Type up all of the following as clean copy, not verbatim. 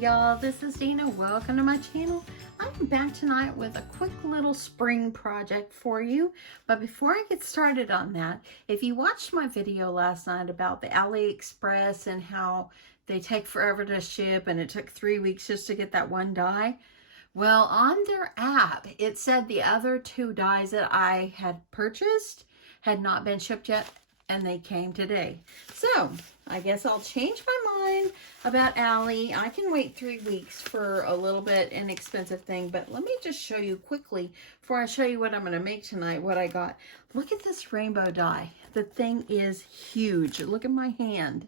y'all, this is Dana. Welcome to my channel. I'm back tonight with a quick little spring project for you. But before I get started on that, if you watched my video last night about the AliExpress and how they take forever to ship and it took 3 weeks just to get that one die, well, on their app, it said the other 2 dies that I had purchased had not been shipped yet, and they came today. So I guess I'll change my mind about Ali. I can wait 3 weeks for a little bit inexpensive thing, but let me just show you quickly before I show you what I'm going to make tonight, what I got. Look at this rainbow die. The thing is huge. Look at my hand.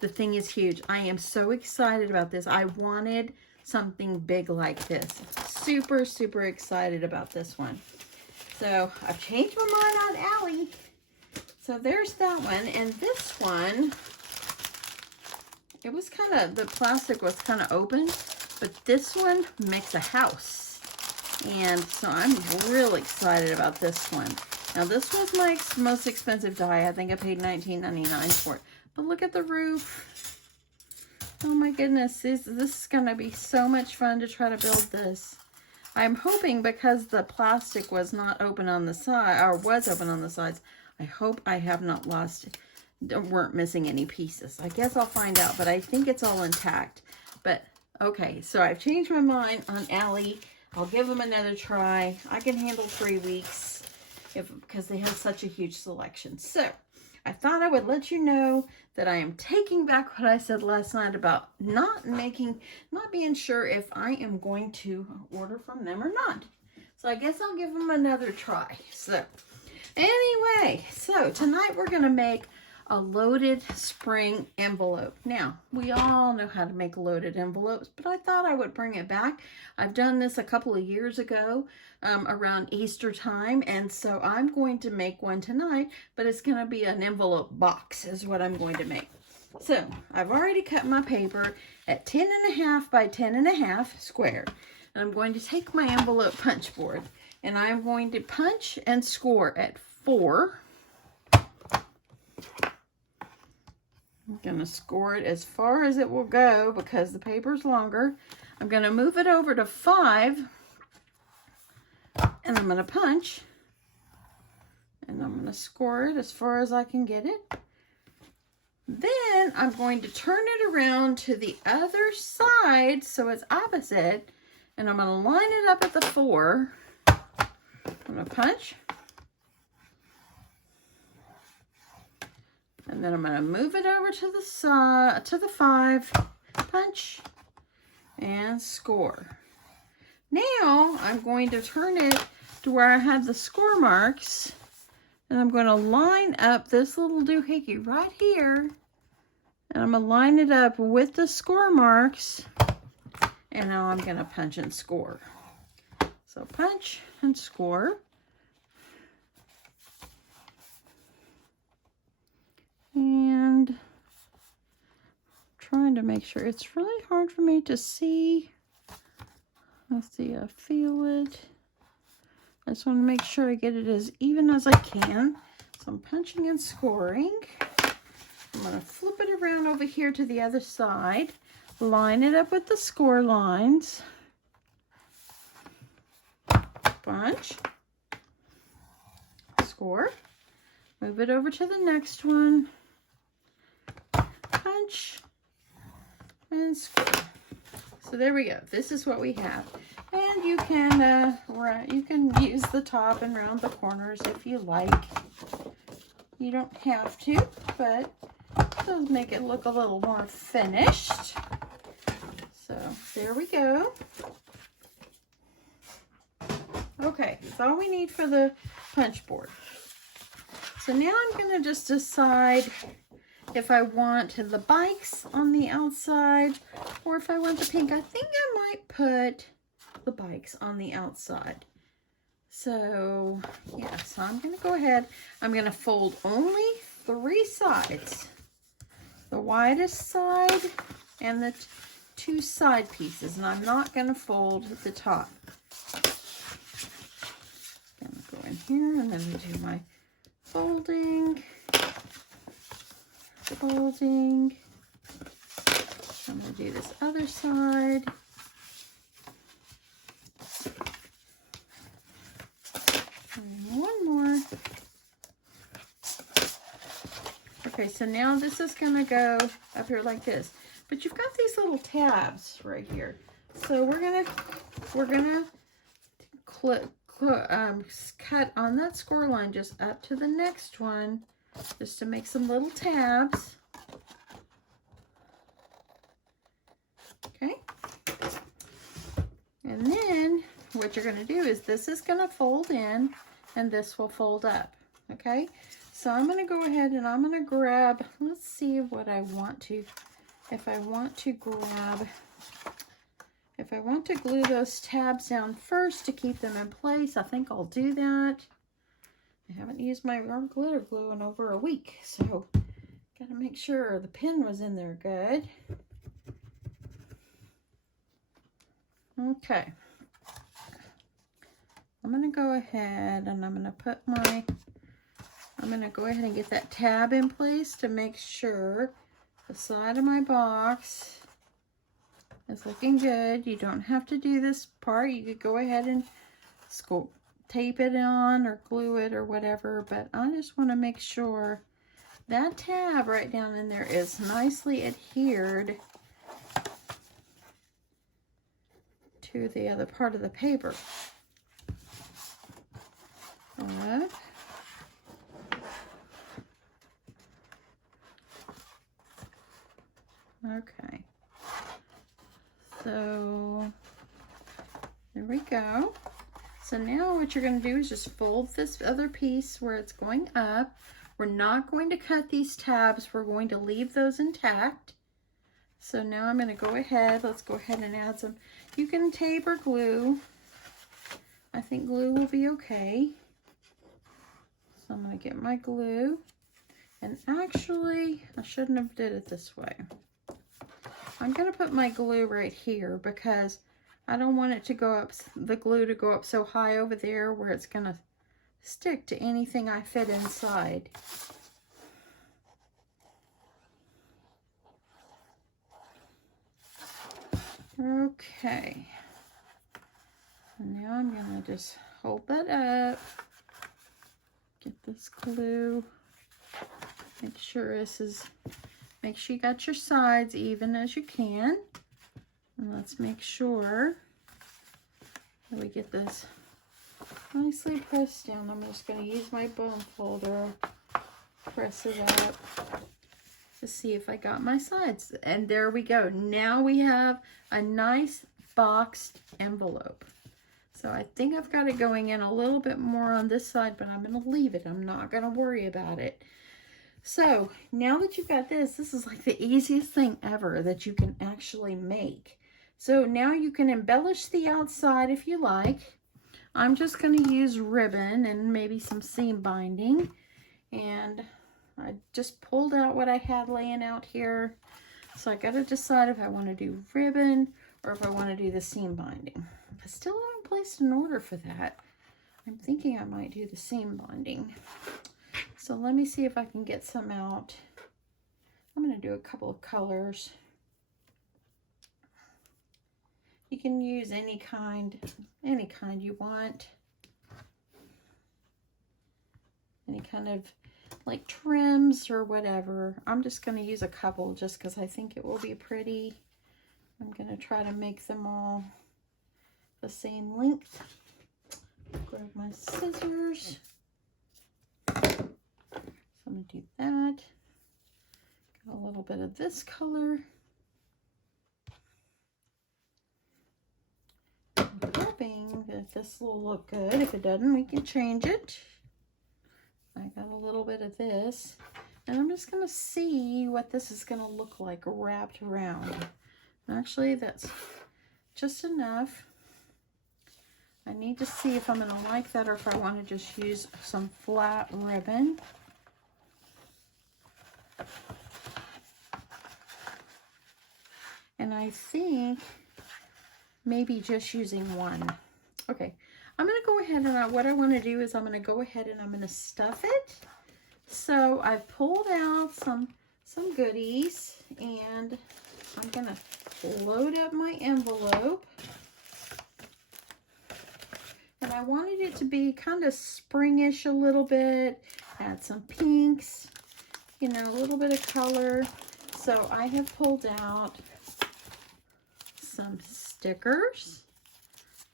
The thing is huge. I am so excited about this. I wanted something big like this. Super, super excited about this one. So I've changed my mind on Ali. So there's that one. And this one, it was kind of, the plastic was kind of open, but this one makes a house. And so I'm really excited about this one. Now this was my most expensive die. I think I paid $19.99 for it. But look at the roof. Oh my goodness, this is going to be so much fun to try to build this. I'm hoping because the plastic was not open on the side, or was open on the sides, I hope I have not lost, weren't missing any pieces. I guess I'll find out, but I think it's all intact. But okay, so I've changed my mind on Ali. I'll give them another try. I can handle 3 weeks because they have such a huge selection. So I thought I would let you know that I am taking back what I said last night about not being sure if I am going to order from them or not. So I guess I'll give them another try. So anyway, so tonight we're going to make a loaded spring envelope. Now, we all know how to make loaded envelopes, but I thought I would bring it back. I've done this a couple of years ago around Easter time, and so I'm going to make one tonight, but it's going to be an envelope box is what I'm going to make. So, I've already cut my paper at 10.5 by 10.5 square. And I'm going to take my envelope punch board, and I'm going to punch and score at 4. I'm going to score it as far as it will go because the paper's longer. I'm going to move it over to 5, and I'm going to punch, and I'm going to score it as far as I can get it. Then I'm going to turn it around to the other side so it's opposite, and I'm going to line it up at the 4. I'm going to punch. And then I'm going to move it over to the side, to the 5, punch, and score. Now I'm going to turn it to where I have the score marks, and I'm going to line up this little doohickey right here, and I'm going to line it up with the score marks, and now I'm going to punch and score. So punch and score. And trying to make sure. It's really hard for me to see. Let's see, I feel it. I just want to make sure I get it as even as I can. So I'm punching and scoring. I'm going to flip it around over here to the other side. Line it up with the score lines. Punch. Score. Move it over to the next one. Punch and score. So there we go. This is what we have, and you can use the top and round the corners if you like. You don't have to, but it does make it look a little more finished. So there we go. Okay, that's all we need for the punch board. So now I'm going to just decide if I want the bikes on the outside or if I want the pink. I think I might put the bikes on the outside. So, yeah, so I'm going to go ahead. I'm going to fold only 3 sides. The widest side and the 2 side pieces. And I'm not going to fold the top. I'm going to go in here and then do my folding, I'm going to do this other side. And one more. Okay, so now this is going to go up here like this. But you've got these little tabs right here. So we're gonna cut on that score line just up to the next one, just to make some little tabs. Okay. And then what you're gonna do is this is gonna fold in and this will fold up. Okay. So I'm gonna go ahead and I'm gonna grab, let's see what I want to, if I want to glue those tabs down first to keep them in place, I think I'll do that. I haven't used my glitter glue in over a week, so gotta make sure the pin was in there good. Okay. I'm gonna go ahead and I'm gonna go ahead and get that tab in place to make sure the side of my box is looking good. You don't have to do this part. You could go ahead and tape it on or glue it or whatever, but I just want to make sure that tab right down in there is nicely adhered to the other part of the paper. Up. Okay, so there we go. So now what you're going to do is just fold this other piece where it's going up. We're not going to cut these tabs. We're going to leave those intact. So now I'm going to go ahead. Let's go ahead and add some. You can tape or glue. I think glue will be okay. So I'm going to get my glue. And actually, I shouldn't have did it this way. I'm going to put my glue right here because I don't want it to go up, the glue to go up so high over there where it's going to stick to anything I fit inside. Okay. And now I'm going to just hold that up. Get this glue. Make sure make sure you got your sides even as you can. And let's make sure that we get this nicely pressed down. I'm just going to use my bone folder, press it up to see if I got my sides. And there we go. Now we have a nice boxed envelope. So I think I've got it going in a little bit more on this side, but I'm going to leave it. I'm not going to worry about it. So now that you've got this is like the easiest thing ever that you can actually make. So now you can embellish the outside if you like. I'm just going to use ribbon and maybe some seam binding. And I just pulled out what I had laying out here. So I got to decide if I want to do ribbon or if I want to do the seam binding. I still haven't placed an order for that. I'm thinking I might do the seam binding. So let me see if I can get some out. I'm going to do a couple of colors. You can use any kind you want. Any kind of like trims or whatever. I'm just going to use a couple just because I think it will be pretty. I'm going to try to make them all the same length. Grab my scissors. I'm going to do that. Got a little bit of this color. I'm hoping that this will look good. If it doesn't, we can change it. I got a little bit of this. And I'm just going to see what this is going to look like wrapped around. Actually, that's just enough. I need to see if I'm going to like that or if I want to just use some flat ribbon. And I think maybe just using one. Okay, I'm going to go ahead and what I want to do is I'm going to go ahead and I'm going to stuff it. So I've pulled out some goodies and I'm going to load up my envelope. And I wanted it to be kind of springish a little bit. Add some pinks, you know, a little bit of color. So I have pulled out some stickers.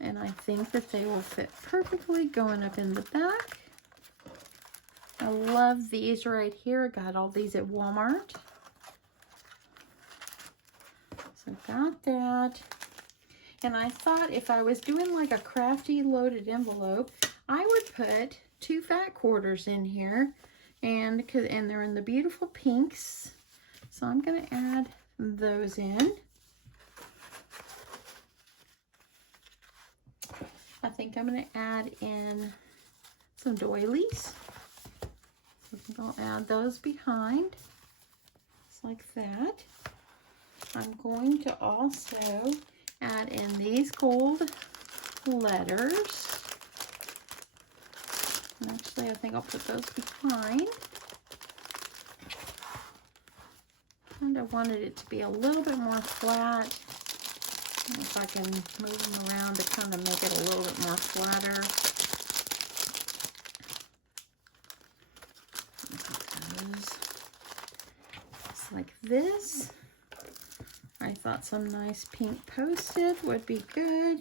And I think that they will fit perfectly going up in the back. I love these right here. I got all these at Walmart. So I got that. And I thought if I was doing like a Crafty loaded envelope, I would put 2 fat quarters in here. And they're in the beautiful pinks. So I'm going to add those in. I think I'm going to add in some doilies. So I think I'll add those behind. Just like that. I'm going to also add in these gold letters. And actually, I think I'll put those behind. Kind of wanted it to be a little bit more flat. If I can move them around to kind of make it a little bit more flatter. Just like this. I thought some nice pink post-it would be good.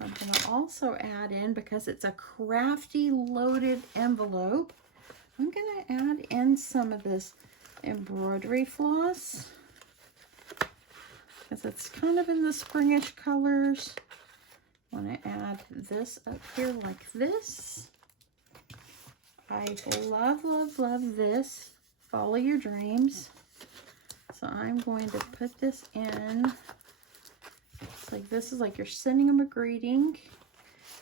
I'm going to also add in, because it's a Crafty loaded envelope, I'm going to add in some of this embroidery floss. Because it's kind of in the springish colors. I want to add this up here like this. I love, love, love this. Follow your dreams. So I'm going to put this in. It's like this is like you're sending them a greeting.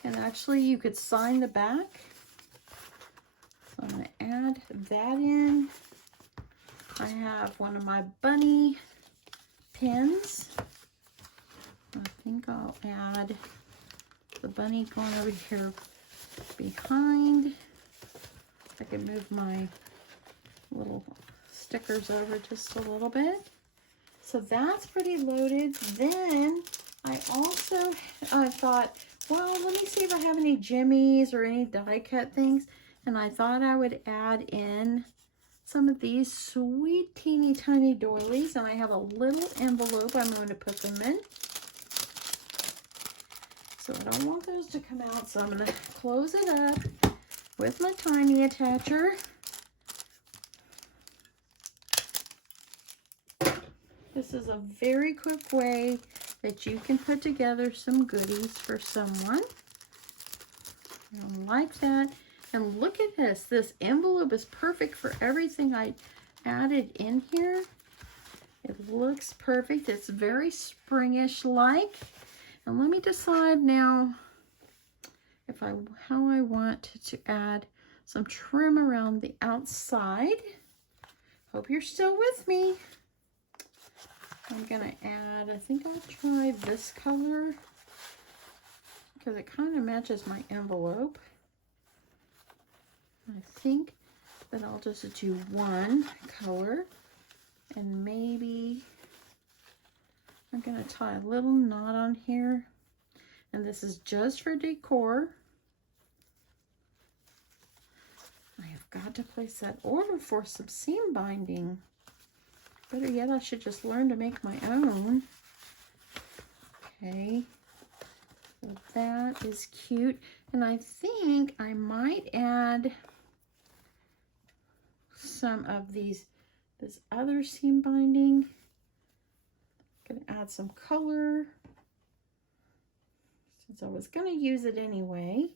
And actually you could sign the back. So I'm going to add that in. I have one of my bunny pins. I think I'll add the bunny going over here behind. I can move my little stickers over just a little bit. So that's pretty loaded. Then I also thought, well, let me see if I have any jimmies or any die cut things. And I thought I would add in some of these sweet teeny tiny doilies. And I have a little envelope I'm going to put them in. So I don't want those to come out. So I'm going to close it up with my tiny attacher. This is a very quick way that you can put together some goodies for someone. I like that. And look at this. This envelope is perfect for everything I added in here. It looks perfect. It's very springish like. And let me decide now if how I want to add some trim around the outside. Hope you're still with me. I'm gonna add, I think I'll try this color because it kind of matches my envelope. I think that I'll just do one color, and maybe I'm gonna tie a little knot on here, and this is just for decor. I have got to place that order for some seam binding. Better yet, I should just learn to make my own. Okay, so that is cute. And I think I might add some of this other seam binding. I'm gonna add some color since I was gonna use it anyway.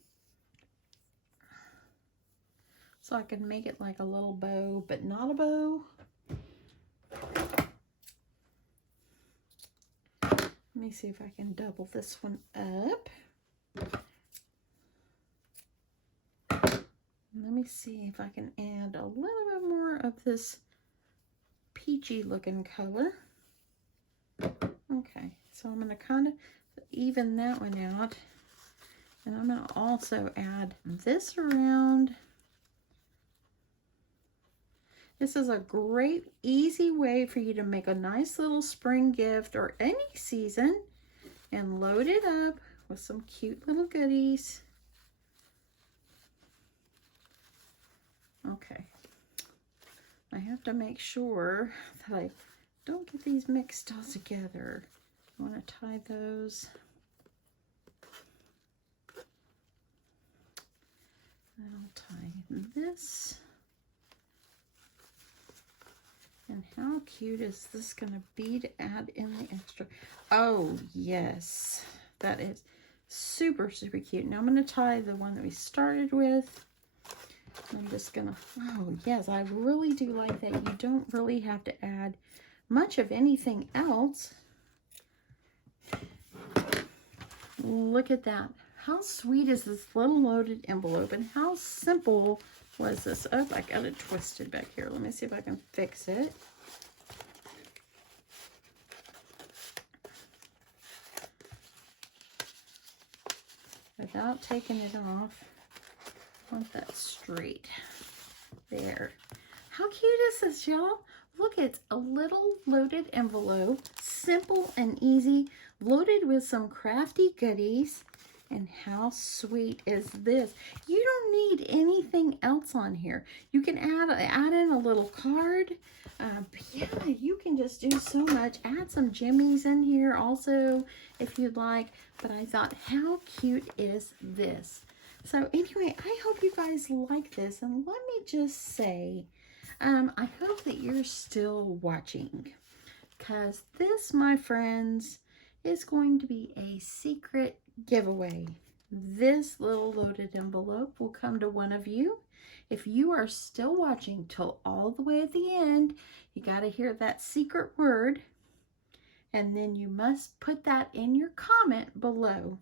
So I can make it like a little bow, but not a bow. Let me see if I can double this one up. Let me see if I can add a little bit more of this peachy looking color. Okay, so I'm going to kind of even that one out. And I'm going to also add this around. This is a great, easy way for you to make a nice little spring gift or any season and load it up with some cute little goodies. Okay. I have to make sure that I don't get these mixed all together. I want to tie those. I'll tie this. And how cute is this going to be to add in the extra? Oh, yes. That is super, super cute. Now I'm going to tie the one that we started with. I'm just going to, oh, yes, I really do like that. You don't really have to add much of anything else. Look at that. How sweet is this little loaded envelope, and how simple was this? Oh, I got it twisted back here. Let me see if I can fix it. Without taking it off. I want that straight. There. How cute is this, y'all? Look, it's a little loaded envelope. Simple and easy. Loaded with some crafty goodies. And how sweet is this? You don't need anything else on here. You can add in a little card. But yeah, you can just do so much. Add some jimmies in here also if you'd like. But I thought, how cute is this? So anyway, I hope you guys like this. And let me just say, I hope that you're still watching. Because this, my friends, is going to be a secret giveaway. This little loaded envelope will come to one of you. If you are still watching till all the way at the end, you got to hear that secret word, and then you must put that in your comment below.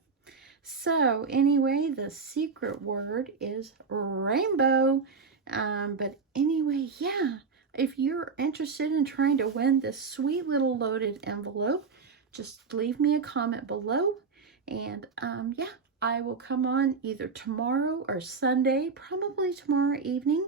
So anyway, the secret word is rainbow. But anyway, yeah, if you're interested in trying to win this sweet little loaded envelope, just leave me a comment below. And yeah, I will come on either tomorrow or Sunday, probably tomorrow evening,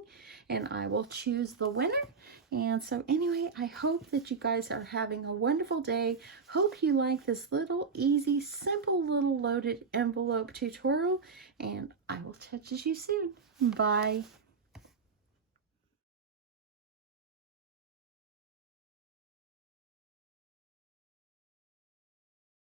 and I will choose the winner. And so anyway, I hope that you guys are having a wonderful day. Hope you like this little easy, simple little loaded envelope tutorial, and I will touch you soon. Bye.